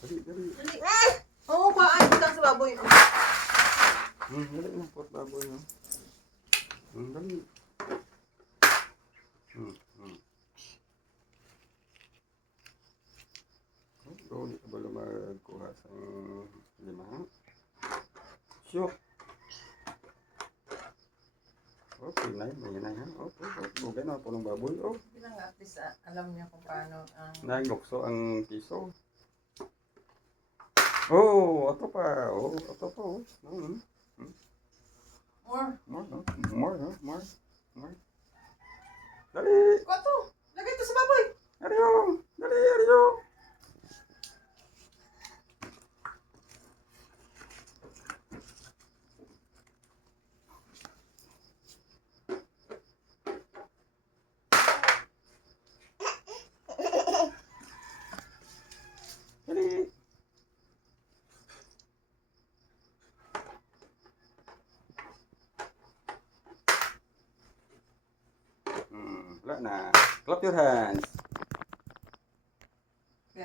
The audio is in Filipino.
Dali, dali. Dali. Oo, paan lang sa baboy. Dali na, pot baboy. Dali. Oh, di ka ba lumagkuha sa lima? Sure. Okay, may na yan. Okay, bugay na po ng baboy. Oh, Hindi lang at least alam niya kung paano ang... naglukso ang piso. Oh, ito pa. Oh, ito pa. Oh. More. More. Dali. Kwato! Lagay ito sa baboy! Ariyo. Dali, ariyo. Dali. Wala na. Clap your hands.